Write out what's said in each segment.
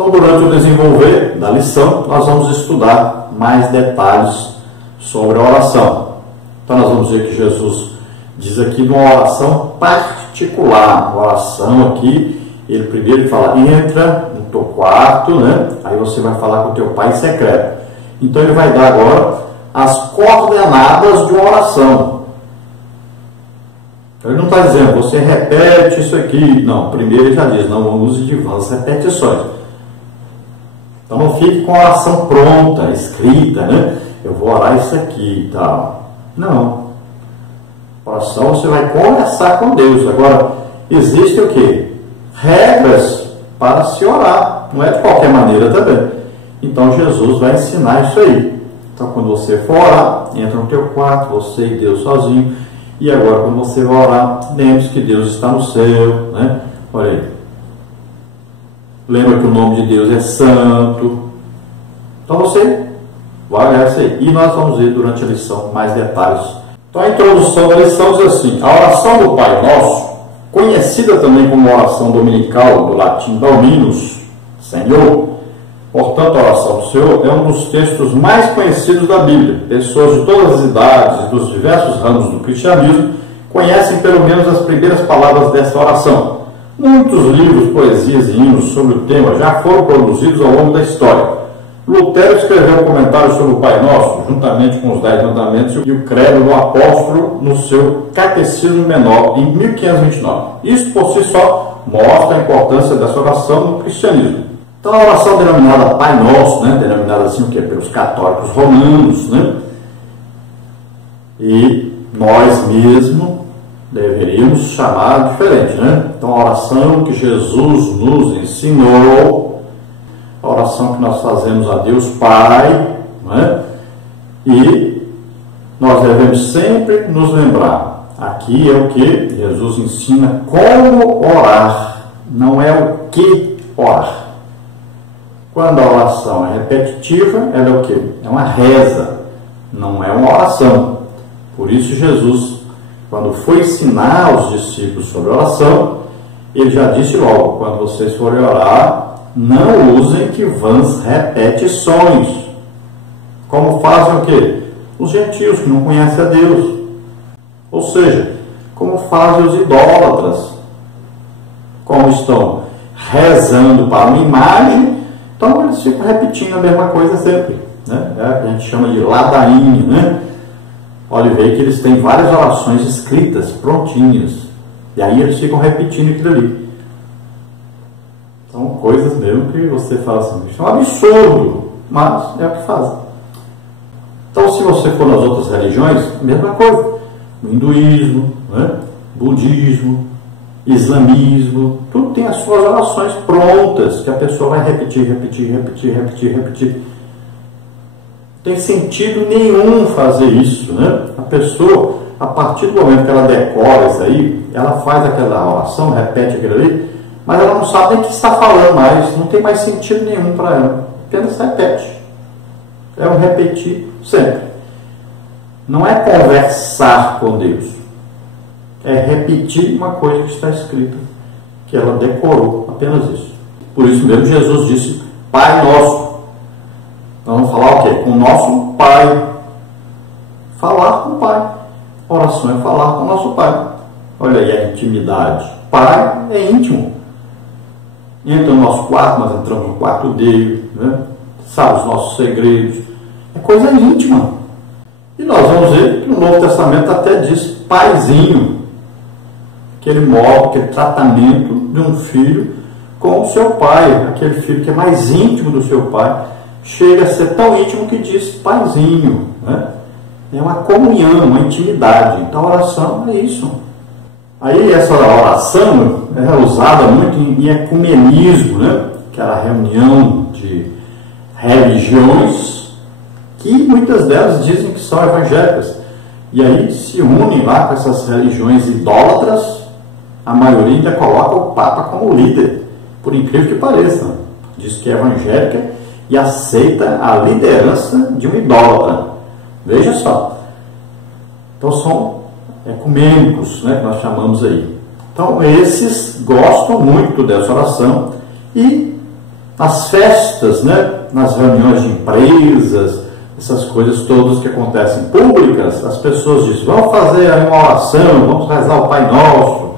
Então, durante o desenvolver da lição, nós vamos estudar mais detalhes sobre a oração. Então, nós vamos ver que Jesus diz aqui de uma oração particular. Uma oração aqui, ele primeiro fala, entra no teu quarto, né? Aí você vai falar com o teu pai em secreto. Então, ele vai dar agora as coordenadas de uma oração. Ele não está dizendo, você repete isso aqui. Não, primeiro ele já diz, não use de vãs repetições. Então não fique com a oração pronta, escrita, né? Eu vou orar isso aqui e tal. Não. Oração você vai conversar com Deus. Agora, existe o quê? Regras para se orar. Não é de qualquer maneira também. Então Jesus vai ensinar isso aí. Então quando você for orar, entra no teu quarto, você e Deus sozinho. E agora quando você vai orar, lembre-se que Deus está no céu, né? Olha aí. Lembra que o nome de Deus é santo. Então você vai olhar isso aí. E nós vamos ver durante a lição mais detalhes. Então a introdução da lição diz assim: a oração do Pai Nosso, conhecida também como oração dominical do latim Dominus, Senhor, portanto a oração do Senhor, é um dos textos mais conhecidos da Bíblia. Pessoas de todas as idades e dos diversos ramos do cristianismo conhecem pelo menos as primeiras palavras desta oração. Muitos livros, poesias e hinos sobre o tema já foram produzidos ao longo da história. Lutero escreveu um comentário sobre o Pai Nosso, juntamente com os 10 mandamentos e o credo do apóstolo no seu Catecismo Menor, em 1529. Isso por si só mostra a importância dessa oração no cristianismo. Então a oração denominada Pai Nosso, né, denominada assim o quê? Pelos católicos romanos, né? E nós mesmos deveríamos chamar diferente, né? Então a oração que Jesus nos ensinou, a oração que nós fazemos a Deus Pai, né? E nós devemos sempre nos lembrar, aqui é o que Jesus ensina como orar, não é o que orar. Quando a oração é repetitiva, ela é o quê? É uma reza, não é uma oração. Por isso Jesus, quando foi ensinar aos discípulos sobre oração, ele já disse logo, quando vocês forem orar, não usem que vãs repetições, como fazem o quê? Os gentios que não conhecem a Deus. Ou seja, como fazem os idólatras, como estão rezando para uma imagem, então eles ficam repetindo a mesma coisa sempre, né? A gente chama de ladainha, né? Olha, vê que eles têm várias orações escritas, prontinhas. E aí eles ficam repetindo aquilo ali. São coisas mesmo que você fala assim, isso é um absurdo, mas é o que fazem. Então, se você for nas outras religiões, mesma coisa. O hinduísmo, né? Budismo, islamismo, tudo tem as suas orações prontas, que a pessoa vai repetir. Tem sentido nenhum fazer isso, né? A pessoa, a partir do momento que ela decora isso aí, ela faz aquela oração, repete aquilo ali, mas ela não sabe nem o que está falando mais, não tem mais sentido nenhum para ela, apenas repete. É um repetir sempre. Não é conversar com Deus, é repetir uma coisa que está escrita, que ela decorou, apenas isso. Por isso mesmo Jesus disse, Pai Nosso. Então vamos falar o quê? Com o nosso Pai. Falar com o Pai. Oração é falar com o nosso Pai. Olha aí a intimidade. Pai é íntimo. Entra no nosso quarto, nós entramos no quarto dele, né? Sabe os nossos segredos. É coisa íntima. E nós vamos ver que no Novo Testamento até diz paizinho. Aquele modo, aquele tratamento de um filho com o seu pai. Aquele filho que é mais íntimo do seu pai. Chega a ser tão íntimo que diz paizinho, né? É uma comunhão, uma intimidade. Então a oração é isso. Aí essa oração é usada muito em ecumenismo, né? Que era a reunião de religiões que muitas delas dizem que são evangélicas. E aí se unem lá com essas religiões idólatras, a maioria ainda coloca o Papa como líder, por incrível que pareça. Diz que é evangélica e aceita a liderança de um idólatra. Veja só. Então são ecumênicos, né, que nós chamamos aí. Então esses gostam muito dessa oração e nas festas, né? Nas reuniões de empresas, essas coisas todas que acontecem públicas, as pessoas dizem, vamos fazer aí uma oração, vamos rezar o Pai Nosso.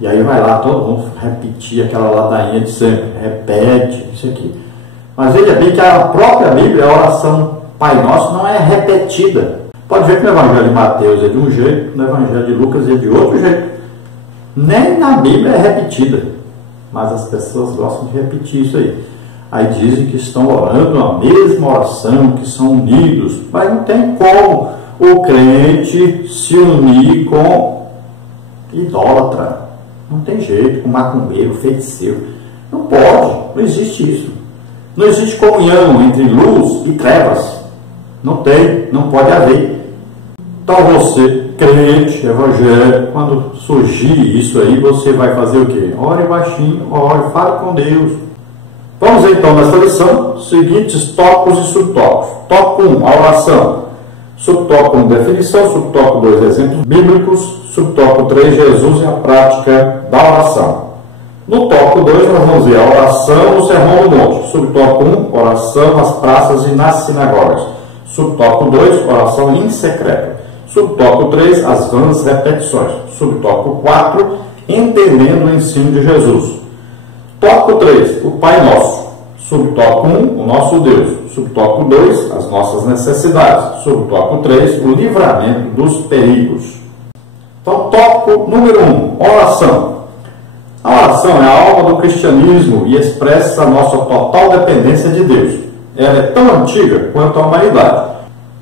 E aí vai lá todo mundo repetir aquela ladainha de sempre, repete isso aqui. Mas veja bem que a própria Bíblia, a oração Pai Nosso, não é repetida. Pode ver que no Evangelho de Mateus é de um jeito, no Evangelho de Lucas é de outro jeito. Nem na Bíblia é repetida, mas as pessoas gostam de repetir isso aí. Aí dizem que estão orando a mesma oração, que são unidos, mas não tem como o crente se unir com idólatra. Não tem jeito, com macumbeiro, feiticeiro. Não pode, não existe isso. Não existe comunhão entre luz e trevas. Não tem, não pode haver. Então você, crente, evangélico, quando surgir isso aí, você vai fazer o quê? Ore baixinho, ore, fale com Deus. Vamos então nessa lição, seguintes tópicos e subtópicos. Tópico 1, a oração. Subtópico 1, definição. Subtópico 2, exemplos bíblicos. Subtópico 3, Jesus e a prática da oração. No tópico 2, nós vamos ver a oração no Sermão do Monte. Subtópico 1, oração nas praças e nas sinagogas. Subtópico 2, oração em secreto. Subtópico 3, as vãs repetições. Subtópico 4, entendendo o ensino de Jesus. Tópico 3, o Pai Nosso. Subtópico 1, o nosso Deus. Subtópico 2, as nossas necessidades. Subtópico 3, o livramento dos perigos. Então, tópico número 1, oração. A oração é a alma do cristianismo e expressa a nossa total dependência de Deus. Ela é tão antiga quanto a humanidade.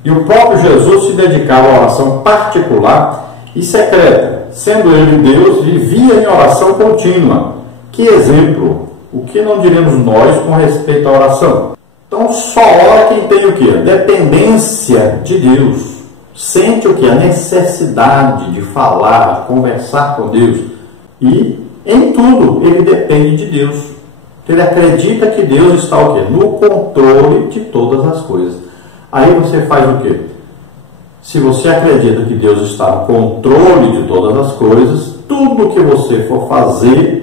E o próprio Jesus se dedicava à oração particular e secreta. Sendo ele Deus, vivia em oração contínua. Que exemplo! O que não diremos nós com respeito à oração? Então, só ora quem tem o quê? Dependência de Deus. Sente o quê? A necessidade de falar, de conversar com Deus. E em tudo ele depende de Deus. Ele acredita que Deus está o quê? No controle de todas as coisas. Aí você faz o quê? Se você acredita que Deus está no controle de todas as coisas, tudo que você for fazer,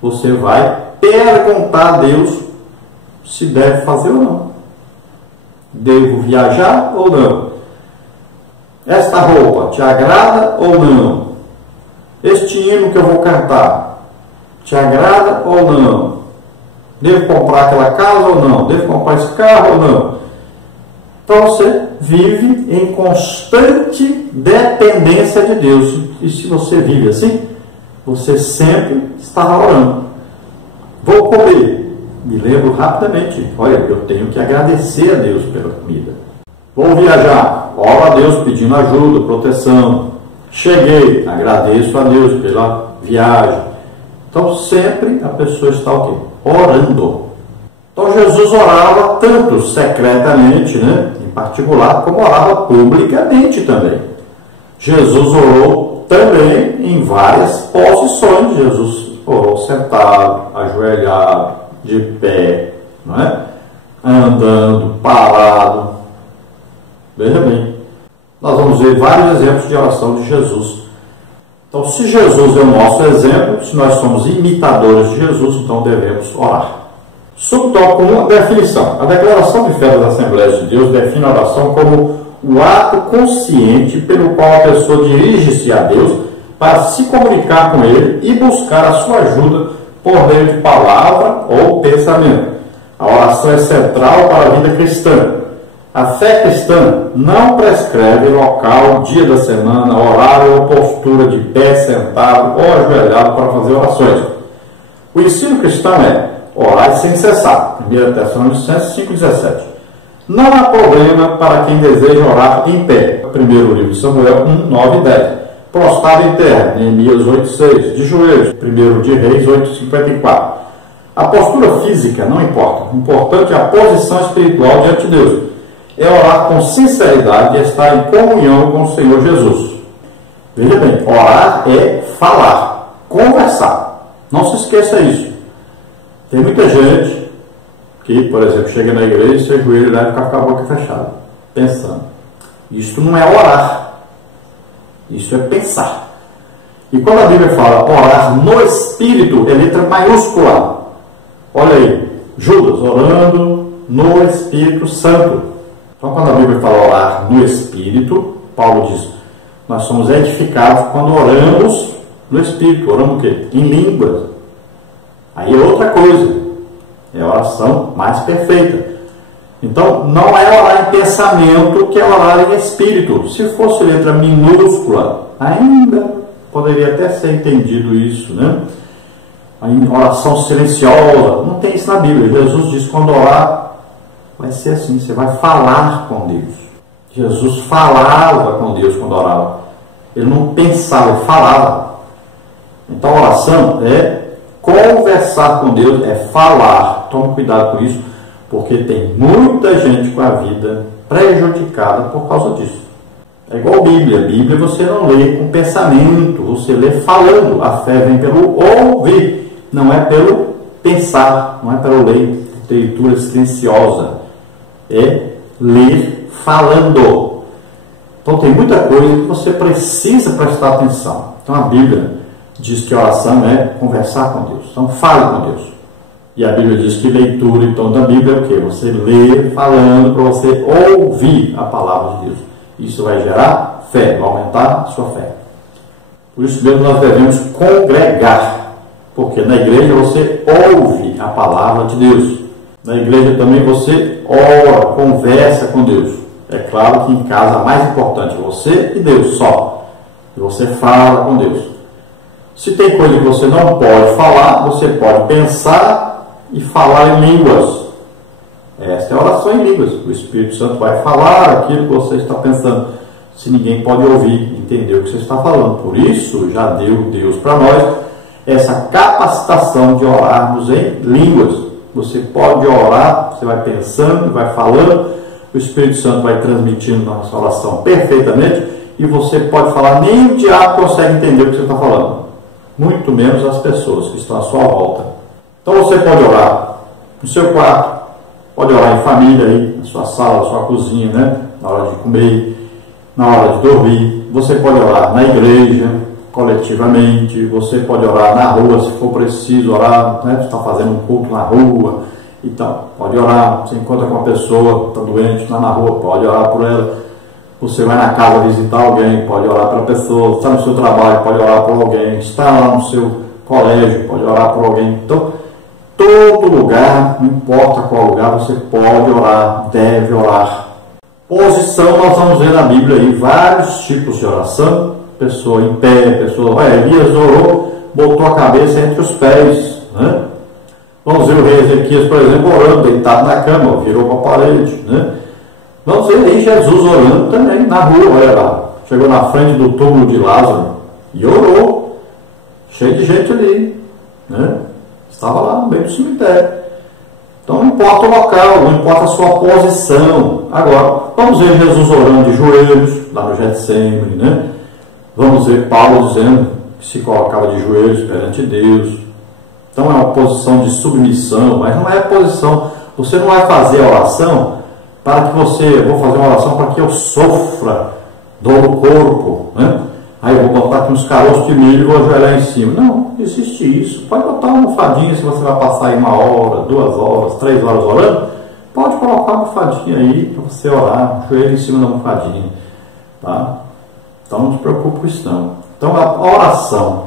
você vai perguntar a Deus se deve fazer ou não. Devo viajar ou não? Esta roupa te agrada ou não? Este hino que eu vou cantar te agrada ou não? Devo comprar aquela casa ou não? Devo comprar esse carro ou não? Então você vive em constante dependência de Deus. E se você vive assim, você sempre está orando. Vou comer. Me lembro rapidamente. Olha, eu tenho que agradecer a Deus pela comida. Vou viajar. Oro a Deus pedindo ajuda, proteção. Cheguei. Agradeço a Deus pela viagem. Então sempre a pessoa está o quê? Orando. Então Jesus orava tanto secretamente, né, em particular, como orava publicamente também. Jesus orou também em várias posições. Jesus orou sentado, ajoelhado, de pé, não é? Andando, parado. Veja bem, nós vamos ver vários exemplos de oração de Jesus. Então, se Jesus é o nosso exemplo, se nós somos imitadores de Jesus, então devemos orar. Subtópico 1, definição. A declaração de fé das Assembleias de Deus define a oração como o ato consciente pelo qual a pessoa dirige-se a Deus para se comunicar com Ele e buscar a sua ajuda por meio de palavra ou pensamento. A oração é central para a vida cristã. A fé cristã não prescreve local, dia da semana, horário ou postura de pé, sentado ou ajoelhado para fazer orações. O ensino cristão é orar sem cessar. 1 Tessalonicenses 5,17. Não há problema para quem deseja orar em pé. Primeiro livro de Samuel 1, 9 e 10. Prostrado em terra, Neemias 8,6. De joelhos, 1 de Reis 8,54. A postura física não importa. O importante é a posição espiritual diante de Deus. É orar com sinceridade e estar em comunhão com o Senhor Jesus. Veja bem, orar é falar, conversar. Não se esqueça isso. Tem muita gente que, por exemplo, chega na igreja, se ajoelha lá e fica com a boca fechada, pensando. Isso não é orar. Isso é pensar. E quando a Bíblia fala orar no Espírito, é letra maiúscula. Olha aí, Judas, orando no Espírito Santo. Então, quando a Bíblia fala orar no Espírito, Paulo diz, nós somos edificados quando oramos no Espírito. Oramos o quê? Em línguas. Aí é outra coisa. É a oração mais perfeita. Então, não é orar em pensamento que é orar em Espírito. Se fosse letra minúscula, ainda poderia até ser entendido isso, né? A oração silenciosa, não tem isso na Bíblia. Jesus diz que quando orar, vai ser assim, você vai falar com Deus. Jesus falava com Deus quando orava. Ele não pensava, ele falava. Então a oração é conversar com Deus, é falar. Tome cuidado com isso, porque tem muita gente com a vida prejudicada por causa disso. É igual a Bíblia. A Bíblia você não lê com pensamento, você lê falando. A fé vem pelo ouvir, não é pelo pensar, não é pelo ler, leitura silenciosa. É ler falando. Então tem muita coisa que você precisa prestar atenção. Então a Bíblia diz que a oração é conversar com Deus. Então fale com Deus. E a Bíblia diz que leitura, então, da Bíblia é o quê? Você lê falando para você ouvir a palavra de Deus. Isso vai gerar fé, vai aumentar a sua fé. Por isso mesmo nós devemos congregar. Porque na igreja você ouve a palavra de Deus. Na igreja também você ora, conversa com Deus. É claro que em casa a mais importante é você e Deus só. E você fala com Deus. Se tem coisa que você não pode falar, você pode pensar e falar em línguas. Esta é a oração em línguas. O Espírito Santo vai falar aquilo que você está pensando. Se ninguém pode ouvir, entender o que você está falando. Por isso, já deu Deus para nós essa capacitação de orarmos em línguas. Você pode orar, você vai pensando, vai falando, o Espírito Santo vai transmitindo na sua oração perfeitamente, e você pode falar, nem o diabo consegue entender o que você está falando, muito menos as pessoas que estão à sua volta. Então você pode orar no seu quarto, pode orar em família, aí, na sua sala, na sua cozinha, né? Na hora de comer, na hora de dormir. Você pode orar na igreja, coletivamente. Você pode orar na rua, se for preciso orar, né? Você está fazendo um culto na rua e tal. Pode orar. Você encontra com uma pessoa que está doente, está na rua, pode orar por ela. Você vai na casa visitar alguém, pode orar pela pessoa. Está no seu trabalho, pode orar por alguém. Está lá no seu colégio, pode orar por alguém. Então, todo lugar, não importa qual lugar, você pode orar, deve orar. Posição, nós vamos ver na Bíblia aí vários tipos de oração. Pessoa em pé, pessoa... Elias orou, botou a cabeça entre os pés, né? Vamos ver o rei Ezequias, por exemplo, orando, deitado na cama, virou para a parede, né? Vamos ver aí Jesus orando também na rua, olha lá. Chegou na frente do túmulo de Lázaro e orou, cheio de gente ali, né? Estava lá no meio do cemitério. Então não importa o local, não importa a sua posição. Agora, vamos ver Jesus orando de joelhos, lá no Getsemane, né? Vamos ver Paulo dizendo que se colocava de joelhos perante Deus. Então é uma posição de submissão, mas não é posição. Você não vai fazer a oração para que você... Vou fazer uma oração para que eu sofra dor no corpo, né? Aí eu vou botar aqui uns caroços de milho e vou ajoelhar em cima. Não existe isso. Pode botar uma almofadinha se você vai passar aí 1 hora, 2 horas, 3 horas orando. Pode colocar uma almofadinha aí para você orar, joelho em cima da almofadinha. Tá? Então não se preocupe com isso não. Então a oração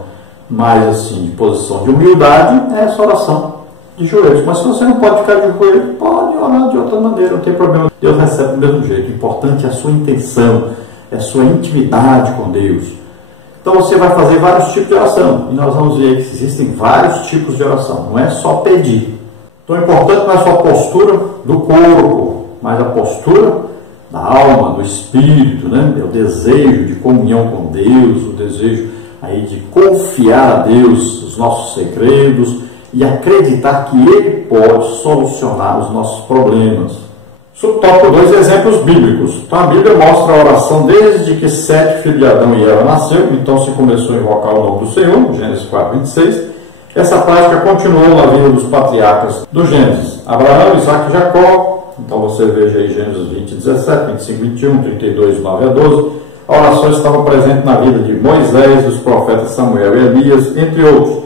mais assim, de posição de humildade, é essa oração de joelhos. Mas se você não pode ficar de joelho, pode orar de outra maneira, não tem problema. Deus recebe do mesmo jeito. O importante é a sua intenção, é a sua intimidade com Deus. Então você vai fazer vários tipos de oração. E nós vamos ver que existem vários tipos de oração. Não é só pedir. Então o importante não é só a postura do corpo, mas a postura da alma, do espírito, né? É o desejo de comunhão com Deus, o desejo aí de confiar a Deus os nossos segredos e acreditar que Ele pode solucionar os nossos problemas. Subtópico 2, exemplos bíblicos. Então a Bíblia mostra a oração desde que Sete, filho de Adão e Eva, nasceu. Então se começou a invocar o nome do Senhor, Gênesis 4, 26. Essa prática continuou na vida dos patriarcas do Gênesis, Abraão, Isaac e Jacó. Então você veja aí Gênesis 20, 17, 25, 21, 32, 9 a 12. A oração estava presente na vida de Moisés, dos profetas Samuel e Elias, entre outros,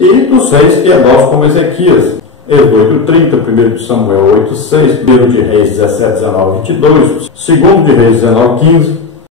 e dos reis piedosos como Ezequias. Êxodo 8:30, 1 de Samuel 8:6, 1 de Reis 17, 19, 22, 2 de Reis 19, 15,